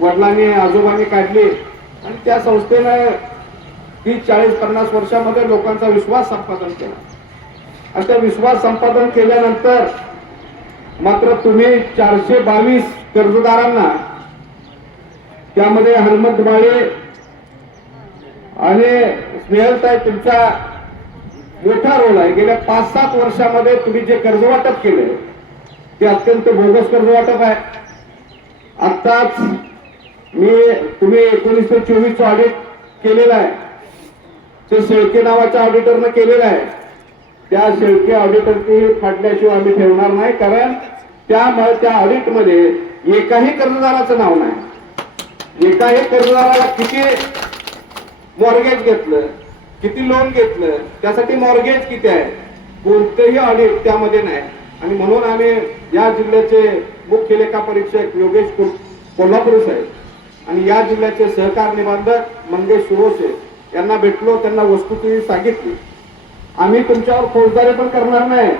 वडिलांनी आजोबांनी काढली. आणि त्या संस्थेने तीस चाळीस पन्नास वर्षामध्ये लोकांचा विश्वास संपादन केला. आणि त्या विश्वास संपादन केल्यानंतर मात्र तुम्ही चारशे बावीस कर्जदारांना त्यामध्ये हनुमंत बाळे आणि स्नेहलताई तुमचा मोठा रोल आहे. गेल्या पाच सात वर्षामध्ये तुम्ही जे कर्जवाटप केले ते अत्यंत बोगस कर्जवाटप आहे. आत्ताच मी तुम्ही एकोणीस ते चोवीस ऑडिट केलेलं आहे. ते शेळके नावाच्या ऑडिटरनं केलेलं आहे. त्या शेळके ऑडिटरची फाटल्याशिवाय आम्ही ठेवणार नाही कारण त्यामुळे त्या ऑडिटमध्ये एकाही कर्जदाराचं नाव नाही. एकाही कर्जदाराला किती मॉर्गेज घेतलं किती लोन घेतलं त्यासाठी मॉर्गेज किती आहे? कोणतंही ऑडिट त्यामध्ये नाही. आणि म्हणून आम्ही या जिल्ह्याचे मुख्य लेखा परीक्षक योगेश कोल्हापूर साहेब आणि या जिल्ह्याचे सहकार निबंधक मंगेश सुरोसे यांना भेटलो त्यांना वस्तुस्थिती सांगितली. आम्ही तुमच्यावर फौजदारी पण करणार नाही.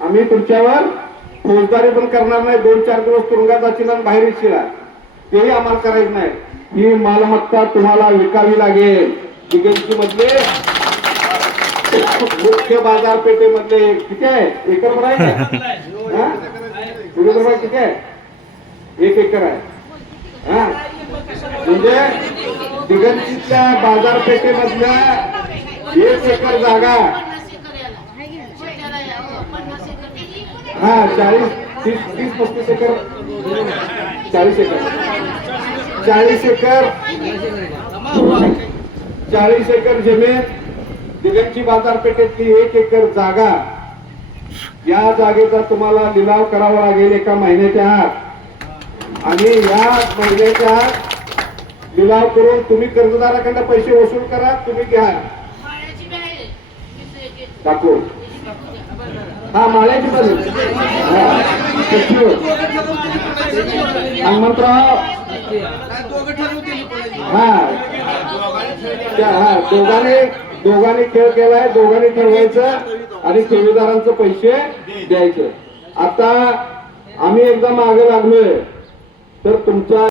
आम्ही तुमच्यावर फौजदारी पण करणार नाही. दोन चार दिवस तुरुंगात जाशील आणि बाहेर येशील. तेही आम्हाला करायचं नाही. ही मालमत्ता तुम्हाला विकावी लागेल. दिगंजी मधले मुख्य बाजारपेठेमधले किती आहे? एकर आहे किती आहे? एक एकर आहे. म्हणजे दिगंजीच्या बाजारपेठेमधल्या एक एकर जागा. हा चाळीस तीस तीस पस्तीस एकर. चाळीस एकर. चाळीस एकर. चाळीस एकर जमीन दिगंची बाजारपेठेतली एक एकर जागा. या जागेचा तुम्हाला लिलाव करावा लागेल एका महिन्याच्या आत. आणि या आत लिलाव करून तुम्ही कर्जदाराकडे पैसे वसूल करा तुम्ही घ्या. दाखवून हा माळ्याची बाजू हा. हनुमंतराव हा. हा दोघांनी दोघांनी खेळ केलाय दोघांनी ठरवायचं आणि ठेवीदारांचं पैसे द्यायचं. आता आम्ही एकदा मागे लागलोय. तर तुमचा